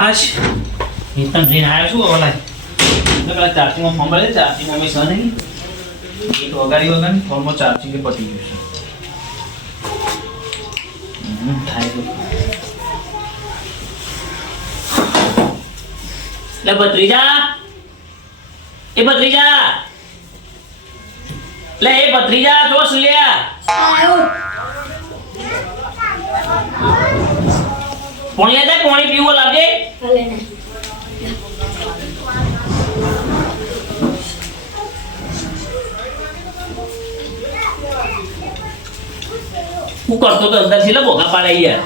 હાશ હિતન જઈને આવ્યો છું ઓલા પેલા ચાર્જિંગમાં ફોર્મ ભરે ચાર્જિંગમાં અમે સહ નહીં. એક વગાડી વગાડી ફોર્મમાં ચાર્જિંગ પતી ગયું છે. થાય લે ભત્રીજા. એ ભત્રીજા. લે એ ભત્રીજા જોશ લ્યા. પોણી લેતા પાણી પીવો લાગે? હું કરતો તો અંદર છે ભોગા પાડે યાર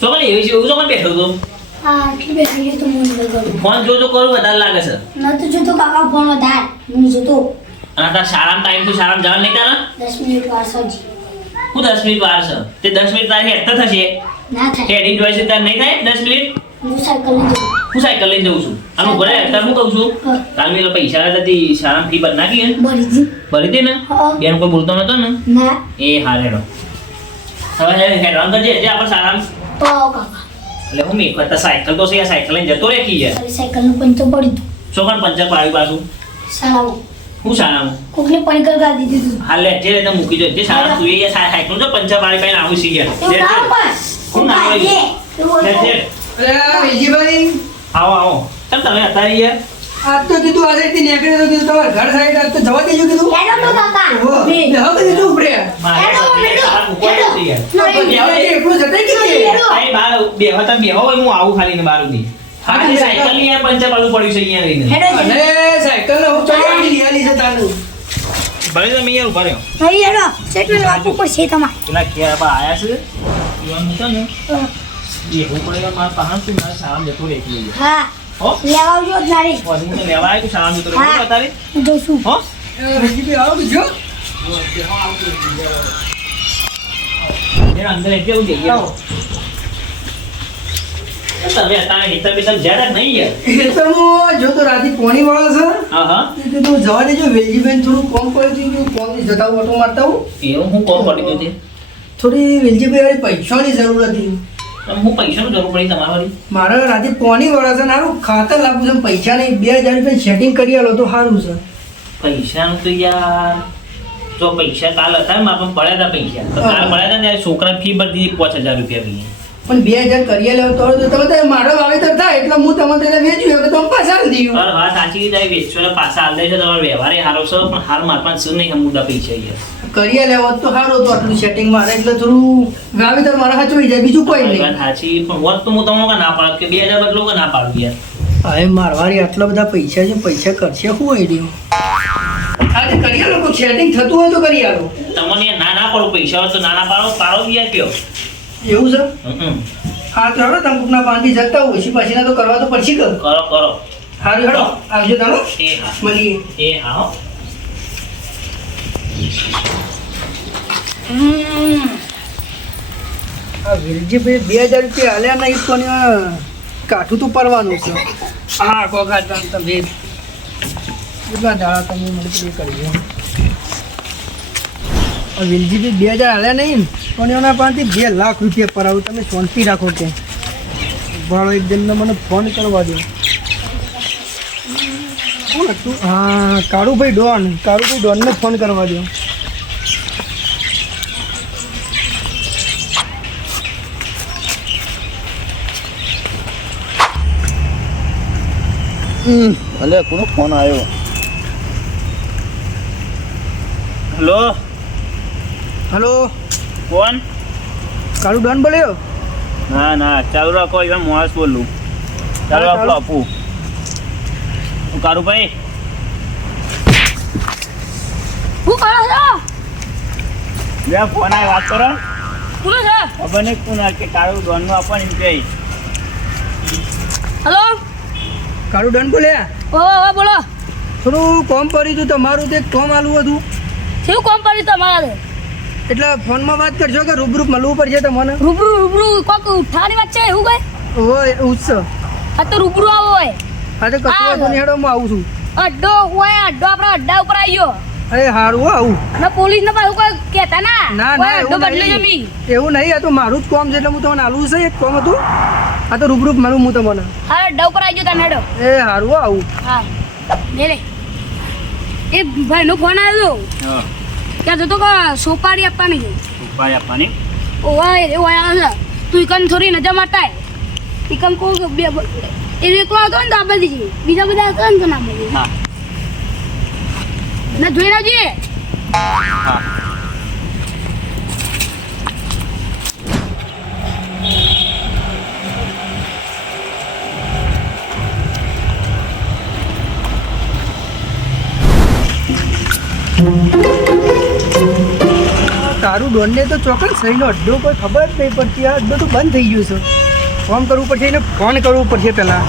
તો મને એવી છે એવું મને બેઠો તો. ફોન જોજો કરું વધારે લાગે છે. નતું જોતો કાકા ફોન વધાર. હું જોતો. અને તાર ટાઈમ તો શાળામાં જવાનું નહીં તારા? દસ મિનિટ વાર સજી હું દસ મિનિટ વાર છે. તે દસ મિનિટ તારી હેઠ થશે. ના થાય. હેડિંગ જોઈ છે તાર નહીં થાય? દસ મિનિટ? હું સાયકલ લઈ જઉં. હું સાયકલ લઈને જઉં છું. અને હું ઘરે હું કહું છું? કાલ મેં પૈસા હતા તે શાળામાં ફી ભરી નાખી ને ભરી દી ભરી દે ને? બેન કોઈ બોલતો નતો ને? ના. એ હારે હેડો. હવે હેડવાન કરજે જે આપણે કાકા. એટલે હું મેં કરતા સાયકલ તો છે સાયકલ લઈને જતો રે કી યાર સાયકલનું પંચર પડી છોકરા પંચર પાડ્યું પાછું? સારામાં હું શાળામાં? કોકને પંચર કરી દીધી. તું હા લે જે રીતે મૂકી દો. જે શાળા તું એ સાયકલ તો પંચર પાડી પાડીને આવું સી ના પણ. હું ના. લઈ. લે, હોય લે. તો. અરે વિજયભાઈ. આવો આવો. ચાલ તમે અત્યારે યાર. આજ તો કીધું આ સાઈડથી નીકળ્યો તો કીધું તમારે ઘર સાઈડ આજ તો જવા દેજો કીધું. એનો તો કાકા. ઓહો, હવે કીધું તો ઉપરે મારે હેડો, હેડો, શાળા મૂકવાનું છે યાર. હેડો. પણ બેહો વિજયભાઈ એ- એકલું જતા કીધું આઈ બાર બહાર બેહો તમે હોય હું આવું ખાલી ને બાર ઉધી ખાલી સાયકલની યાર પંચર પાડવું પડ્યું છે અહીંયા રહીને. હેડો સાયકલ હું ચડાવી લીધી છે તાનું ભલે તમે યાર ઊભા રહ્યો. અહીં હેડો. સેટમેન્ટ આપવું પડશે તમારે. પેલા ઘેર બા આયા છે? યુવાન છે ને એવું પડે મારા પાહન તું મારા શાળામાં જતો રહે એકલી હા. હો? લેવા આવજો જ નારી હું લેવા આવ્યો તું જતો રહે? હા. શું બતાવે હું હો? એ વિજયભાઈ આવો બીજો અંદર એટલે હું જઈએ. તમે અત્યારે હિતમ હિતમ જ્યારે નહીં યાર. ખેતરમાં જો તો રાતે પોણી વાળો છે. હા હા. તો જવા દેજો વેલજીબેન થોડું કોમ પડ્યું હતું કોમથી જતા ઓટો મારતા હું એવું હું કોમ પડી ગયું થોડી વેલજીબેન વાળી પૈસાની જરૂર હતી. હું પૈસાનું જરૂર પડી તમારા. મારે રાતે પોણી વાળા છે ને હારું ખાતર લાગુ છે પૈસા નહીં. બે હજાર રૂપિયા સેટિંગ કરી આલો તો સારું છે. પૈસાનું તો યાર જો પૈસા કાલ હતા ને મારા પણ પડ્યા હતા પૈસા. કાલ. પડ્યા હતા ને ત્યારે છોકરા ફી ભરી દીધી પાંચ હજાર રૂપિયા ફી પણ બે હજાર કરીએ લો તો તો તમે તો મારો વાવેતર થાય એટલે હું તમને તેને વેચ્યું એટલે તમે પાછા આલી દીધું પણ વાત સાચી જાય વેચશો ને પાછા હાલ દેશો તમારો વ્યવહાર સારો છે પણ હાલ મારા પાસે શું નહીં મુદ્દા પૈસા યાર કરી આલ્યા હોત તો સારું હતું આટલું સેટિંગ મારે એટલે થોડું વાવેતર મારા હચવાઈ જાય બીજું કોઈ નહીં. વાત સાચી પણ હોત તો હું તમને ના પાડ કે બે હજાર બદલો કે ના પાડું યાર. હવે મારવાડી આટલા બધા પૈસા છે પૈસા કરશે શું રહ્યું? આજે કરી આલો કોઈ સેટિંગ થતું હોય તો કરી આલો તમને ના ના પાડો પૈસા હોય તો ના ના પાડો પાડો યાર કયો. એવું છે? હા તો હેડો તમે કુકના પાંચથી જતા હોય પછી પછીના તો કરવા તો પછી કરો કરો કરો. સારું હેડો. આવજો તમે. મળીએ. એ હા આ વિરજીભાઈ બે હજાર રૂપિયા હાલ્યા નહીં પણ કાઠું તો પડવાનું છે. હા કોકા તમે દાડા તમે મને પેલું કરી દો આ વિરજીભાઈ બે હજાર હાલ્યા નહીં પણ એના પાસેથી બે લાખ રૂપિયા પરાવું તમે શાંતિ રાખો કે. ભાડો એક જણને મને ફોન કરવા દો. કોણ હતું? હા કાળુભાઈ ડોન. કાળુભાઈ ડોનને ફોન કરવા દો. અલે કોનો ફોન આવ્યો? હલો? હલો. કોણ? કાળુ ડોન બોલ્યો? ના ના ચાલુ રાખો એવા માણસ બોલું. ચાલુ રાખો. આપું. હું કારું ભાઈ? હું કરો છો? બે ફોન આવે વાત કરો. કોણ છે? ખબર નહીં કોણ કે કાળુ ડોન ડોનનું આપણ એમ કહે હલો? કાળુ ડોન બોલ્યા? ઓ ઓ બોલો. થોડું કોમ કર્યું હતું તમારું તે કોમ આલું હતું. શું કોમ પડ્યું તમારે એટલે ફોનમાં વાત કરજો કે રૂબરૂ મળવું પડશે તમને રૂબરૂ રૂબરૂ કોક ઉઠાની વાત છે એવું કઈ? હોય ઉત્સવ આ તો રૂબરૂ આવો હોય. હા તો હા. નહીં હેડો હું આવું છું. અડ્ડો હોય અડ્ડો આપણે અડ્ડા ઉપર આવ્યો. અરે હારું આવું. અને પોલીસ ને પાછું કોઈ કહેતા ના? ના ના એવું અડ્ડો બદલી નહીં. જમી. એવું નહીં આ તો મારું જ કોમ છે એટલે હું તમને આલું છે એક કોમ હતું. આ તો રૂબરૂ મળું હું તમને. હા અડ્ડા ઉપર આવી ગયો તને હેડો. એ હારું હો આવું. હા લે લે. એ ભાઈનો ફોન આવ્યો હા. ત્યાં જતો કે સોપારી આપવાની છે? સોપારી આપવાની? ઓવા એ ઓયા છે. તું ઇકન થોડી નજર મારતા ઇકન કો બે એ એકલો હતો ને તો આ બધી બીજા બધા હતા ને તો ના બધી હા. ના જોઈ આવજે હા. તારું ડોનને તો ચોક્કસ સહીનો અડ્ડો કોઈ ખબર જ નહીં પડતી. આ અડ્ડો તો બંધ થઈ ગયું છે. ફોન કરવું પડશે એને ફોન કરવું પડશે પહેલાં.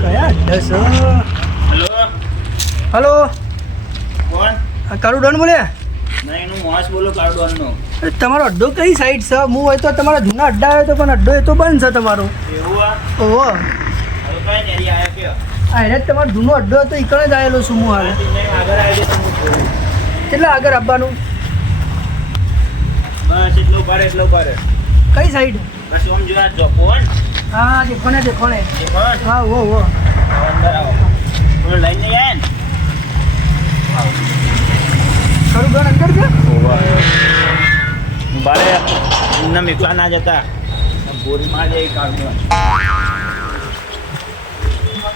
કયા અડ્ડા છે? હલો. હલો. કોણ કારું ડોન બોલો? તમારો અડ્ડો કઈ સાઈડ છે? હું હોય તો તમારા જૂના અડ્ડા આવ્યો તો પણ અડ્ડો એ તો બંધ છે તમારો. ઓહો. હવે કઈ નહીં આયા કે આ એને જ તમારો જૂનો અડ્ડો હતો એ કણે જ આવેલો છું હું હાલ. હું. કેટલા આગળ આવવાનું બસ એટલો ભારે એટલો ભારે કઈ સાઈડ બસ ઓમ જોયા જો કોણ હા દેખો ને દેખો ને હા ઓ ઓ અંદર આવો. થોડું લઈને આયા ને? ખરું ડોન અંદર છે? બારે એમના એકલા ના જતા. ગોરી માં જાય કાર્ડોન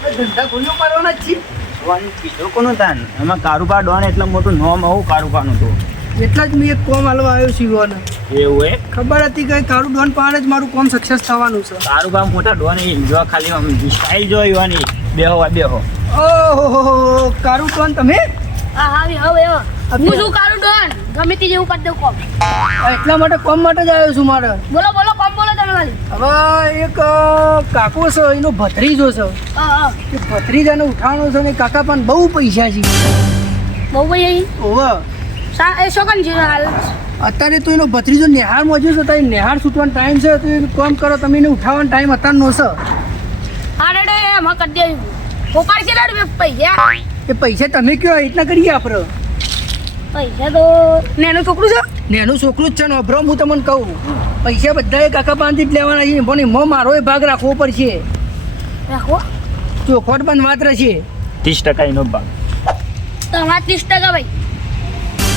આપણે ધંધા ગોળીઓ મારવાના જ છીએ. ડોન કીધું કોનું તાન એમાં કારુબા ડોન એટલું મોટું નોમ આવું કારુબાનું તો. એટલા જ મેં એક કોમ હાલવા આવ્યો છું એવું એ ખબર હતી કે કારુ ડોન પાડે જ મારું કોમ સક્સેસ થવાનું છે. કારુબા મોટા ડોન એ જો ખાલી આમ સ્ટાઇલ જો યુવાની બેહો આ બેહો. ઓહો કારું ડોન તમે? હા હા હવે હવે હું શું કરું ડોન? ગમે તે જેવું કરી દઉં કોમ. એટલા માટે કોમ માટે જ આવ્યો છું મારે. બોલો બોલો કોમ બોલો તમે ખાલી. હવે એક કાકો છે એનો ભત્રીજો છે. હા હા એ ભત્રીજાને ઉઠાવવાનો છે ને કાકા પણ બહુ પૈસા છે. બહુ ભાઈ અહીં ઓવે. સા એ શોકન છે હાલ? અત્યારે તો એનો ભત્રીજો નેહાર મોજ્યો છે તારી નેહાર છૂટવાનો ટાઈમ છે તો એ કોમ કરો તમે એને ઉઠાવવાનો ટાઈમ અત્યારનો છે. હા રેડે એમાં કરી દે પોપાડ છે લાડ પૈસા? એ પૈસા તમે કયો એટલા કરીએ આપણે? પૈસા તો નેનું છોકરું છે? નેનું છોકરું જ છે ને અભરો હું તમને કહું. પૈસા બધા કાકા બાંધી જ લેવાના છે પણ એમાં મારો ભાગ રાખવો પડશે. રાખો. ચોખવટ બંધ માત્ર છે. ત્રીસ ટકા એનો ભાગ. તમારા ત્રીસ ટકા ભાઈ.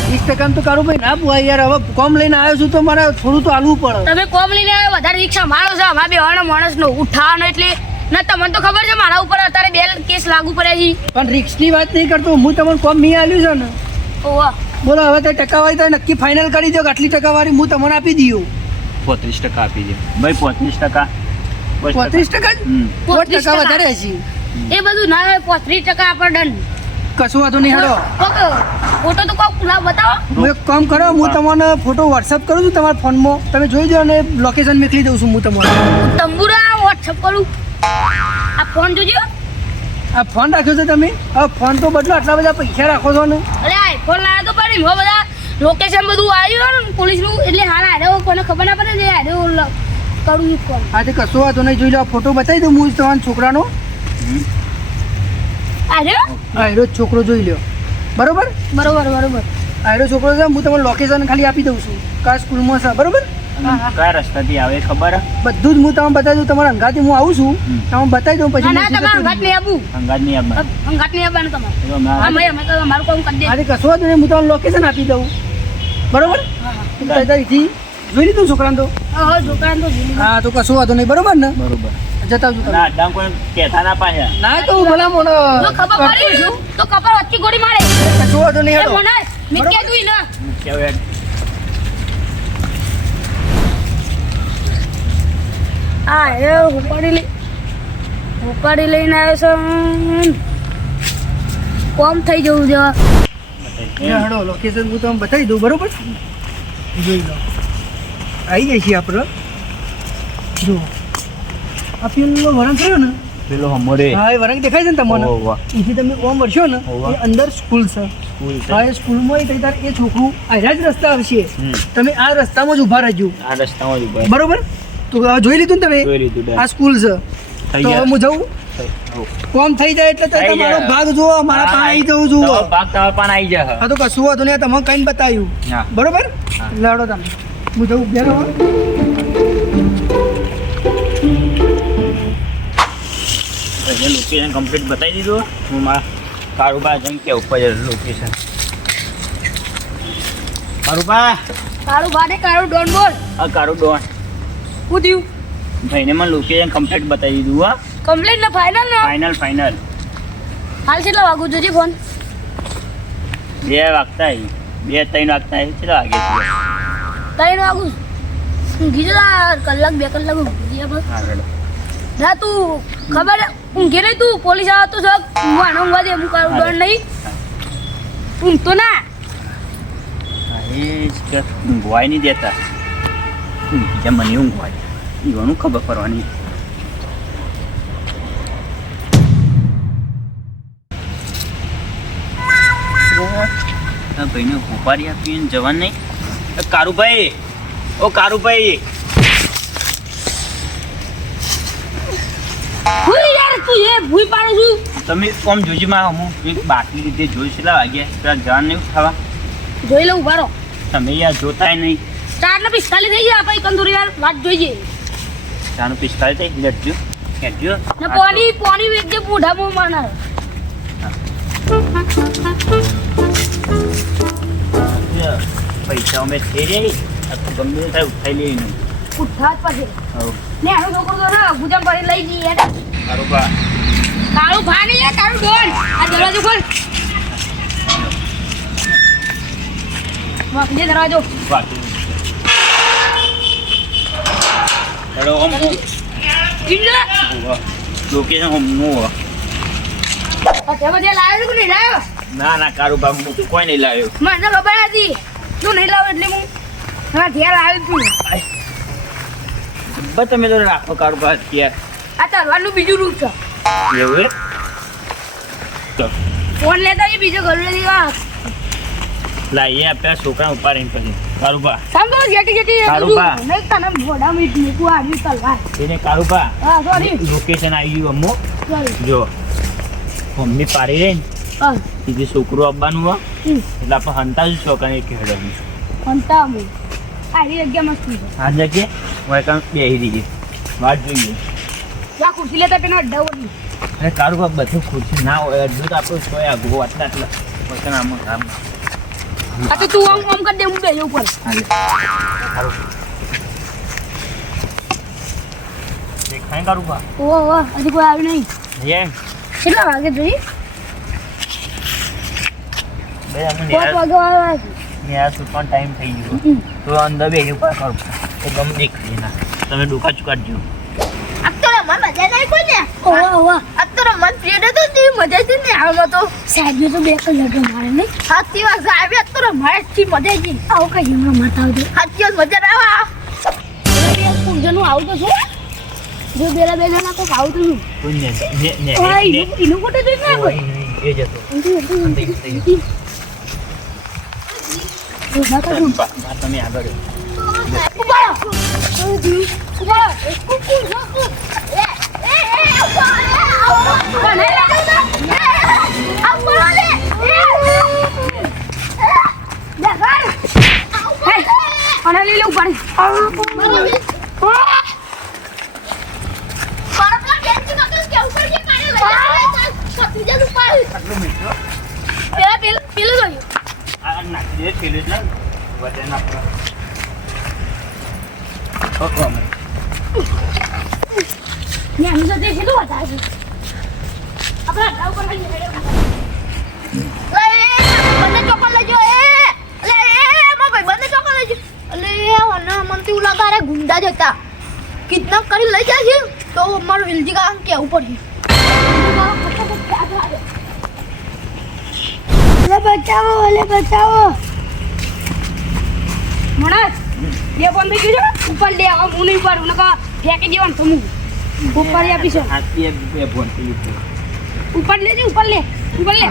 ત્રીસ ટકાનું તો કારું ભાઈ ના બુઆ યાર હવે કોમ લઈને આવ્યો છું તો મારે થોડું તો હાલવું પડે. તમે કોમ લઈને આવ્યો વધારે રિક્ષા મારો છે અમારા બેવાનો માણસનો ઉઠાવાનો એટલે. ના તમને તો ખબર છે મારા ઉપર અત્યારે બે કેસ લાગુ પડ્યા છે. પણ રિક્સની વાત નહીં કરતો હું તમને કોમ મી આવ્યું છે ને. બોલો હવે તે ટકાવારી તો નક્કી ફાઇનલ કરી દો કે આટલી ટકાવારી હું તમને આપી દઉં પોત્રીસ ટકા આપી દે. ભાઈ પોત્રીસ ટકા. પોત્રીસ ટકા પોત્રીસ પોત ટકા. વધારે હશે એ બધું ના હોય પોત્રીસ ટકા આપણે ડન કશું વાંધો નહીં હેડો. ફોટો તો કોક ના બતાવો. હું એક કામ કરો હું તમને ફોટો વોટ્સઅપ કરું છું તમારા ફોનમાં. તમે જોઈ દો અને લોકેશન મોકલી દઉં છું હું તમને. તંબુરા વોટ્સઅપ કરું. આ ફોન જોજો. આ ફોન રાખ્યો છે તમે? આ ફોન તો બદલો આટલા બધા પૈસા રાખો છો ને? અરે આઈફોન લાવ્યો તો પડી હો બધા. લોકેશન બધું આવ્યું ને પોલીસનું એટલે હાલ આડો કોને ખબર ના પડે આડો કરું છું ફોન આ તે કશો વાંધો નહીં જોઈ લો ફોટો બતાવી દઉં હું તમારા છોકરાનો. આડો આ હીરો છોકરો જોઈ લો બરોબર? બરોબર બરોબર. આ છોકરો છે હું તમને લોકેશન ખાલી આપી દઉં છું. કા સ્કૂલમાં છે બરોબર? હા હા કયા રસ્તાથી આવે ખબર? બધું જ હું તમને બતાવી દઉં તમારા અંગાથી હું આવું છું. તમે બતાવી દઉં પછી ના તમારે અંગાત નહીં અંગાજ નહીં આવવાનું. અંગાત નહીં આપવાનું તમારે. અમે અમે તો અમારું કામ કરી દે. અરે કશો વાંધો નહીં હું તમને લોકેશન આપી દઉં. બરોબર? હા હા. અહીંથી જોઈ લીધું છોકરાને તો? હા હા છોકરાને તો કશું હા તો કશો વાંધો નહીં બરોબર ને? બરોબર. જતા જતા ના કોઈ ના તો ભલા મોનો જો ખબર પડી તો કપડ વચ્ચે ગોળી મારે. કશો વાંધો નહીં મોના ના. કેવું આ એ ઉપાડી લઈ ઉપાડી લઈને આવ્યો છે કોમ થઈ જવું છે. એ લોકેશન હું તમને બતાવી દઉં બરોબર? જોઈ લો. આવી જાય છે આપણે. જો આ પેલો વરંગ થયો ને? પેલો હમરે હા એ વરંગ દેખાય છે ને તમને? વાહ. તમે ઓમ વરસો ને એ અંદર સ્કૂલ છે. સ્કૂલ હા એ સ્કૂલમાં એ તૈયાર એ છોકરું આયા જ રસ્તા આવશે. તમે આ રસ્તામાં જ ઊભા રહેજો. આ રસ્તામાં જ ઊભા બરોબર? તો જોઈ લીધું ને જોઈ તમે લીધું આ સ્કૂલ છે. થઈ તો ગયા. હું જાઉં? કોમ થઈ જાય એટલે તમે મારો ભાગ જુઓ મારા પાસે આવી જવું જુઓ. તમારો ભાગ તમારા પાસે આવી જાય હા. તો કશું હતું ને તમે કઈ બતાવ્યું. બરોબર. લડો તમે. હું જવું બે રહો લોકેશન કમ્પ્લીટ બતાવી દીધું હું મારા કારુબા જઈને કે ઉપર લોકેશન કારુબા કાળું ને કાળું ડોન બોલ. હા કારુ ડોન. શું થયું ભાઈને મને લોકેશન કમ્પ્લીટ બતાવી દીધું હા. કમ્પ્લીટ ને ફાઇનલ ને? ફાઇનલ ફાઇનલ હાલ કેટલા વાગું જોજે ફોન બે વાગતા બે ત્રણ વાગતા કેટલા વાગે ત્રણ વાગું. ઊંઘી કલાક બે કલાક ઊંઘી ગયા બસ. ના તું ખબર હે? ઊંઘે નહીં તું પોલીસ આવે તો સર હું આનો ઊંઘવા દે હું કારું ડર નહીં. ઊંઘતો ના. હા એ જ કે ઊંઘવાય નહીં દેતા. ઊંઘી જાય મને ઊંઘવાય એવાનું ખબર પડવાની. ભાઈને ઉપાડી આપીને જવાનું નહીં. કારુભાઈ. ઓ કારુભાઈ. તમે કોમ જોજીમાં હું એક બાકી રીતે જોઈશ કેટલા વાગ્યા. પેલા જવાનું નહીં ખાવા જોઈ લઉં ઉભારો તમે યાર જોતાય નહીં. ચાર ને પિસ્તાલીસ થઈ ગયા પછી કંદુરી વાર વાત જોઈએ. ચાર ને પિસ્તાલીસ થઈ લેટજો લેટજો ને પોની પોની વેચજે મો માના પૈસા અમે થઈ રહી ગમે થાય ઉઠાઈ લઈ નહીં ઉઠા પછી. ને આનો છોકરો તો ના ગુજામ પડી લઈ જઈએ યાર. કારુબા કાળું ભા નહીં તારું ડોન. આ દરવાજો ખોલ. વાંકજે દરવાજો. બાકી હેડો આમ ઇન્દ્ર લોકેશન હું હું તે બધે લાવ્યો કે નહીં લાવ્યો ના ના કારુબા હું કોઈ નહીં લાવ્યો મને ખબર હતી તું નહીં લાવ્યો એટલે હું હા ઘેર આવ્યો છું બસ તમે તો રાખો કારુબા અત્યારે આ તરવાનું બીજું રૂપ છે એવું ફોન લેતા બીજો ઘર લઈ લાવીએ આપણે છોકરા ઉપાડીને પછી. કારુબા સાંભળો જેટી જેટી સારું નહીં તને મોઢા મીઠ મૂકવું આવ્યું તલવાર એને કારુબા હા સોરી લોકેશન આવી ગયું અમુક. જો મમ્મી પાડી રહી ને બીજું છોકરું આવવાનું હોય એટલે આપણે હંતા જ છોકરાને એક હેડવાનું અંતા હું આ એ જગ્યા મસ્ત છે. આ જગ્યાએ હું એક વાત જોઈએ. આ ખુરશી લેતા પેલા અડ્ડા વળી અને કારુબા બધું ખુરશી ના હોય અડધું તો આપણું સોય આગું આટલા આટલા. પછી આમ આમ. આ તો તું આમ આમ કરી દે હું બેસી ઉપર સારું દેખાય કારુબા ઓહો ઓહો હજી કોઈ આવ્યું નહીં કેટલા વાગે જોઈ બે અમે પાંચ વાગે આવ્યા ટાઈમ થઈ ગયો તો અંદર બે ઉપર કરું તો ગમ દેખાય ના તમે ડોકા ચુકાડજો તો કલાક મારે નહીં. આવું કઈ આવજો ને આવું. તો છે જો બેલા બે જણા કોક આવું તો શું? કોઈ ને ને ને ને કોટે જોઈ ના કોઈ કોઈ નહીં, એ જતો એનું એનું થઈ ગયું, થઈ એનું જો ના કરું બા બા, તમે આગળ. રહો. ઉપાડો ઉપાડો કુકુ કુકુ કોને અને લઈ લે ઉપાડી આટલું મીઠું. પેલા પેલા પેલું જોયું આ નાખી દે પેલું જ આપણું. ઓ, ઓ, અમે. ને આની સાથે કેટલું વધારે છે આપણે અડધા ઉપર લઈ જઈએ. ગુંડા જતા કિડનેપ કરી લઈ જાય છે તો અમારું વિલજી કામ કેવું પડશે બચાવો અલે બચાવો મણસ બે ફોન થઈ ગયું છે ઉપર લે હવે હું નહીં પાડું નકા ફેંકી દેવાનું તો હું ઉપર આપીશું બે. ઉપર લેજે ઉપર લે ઉપર લે.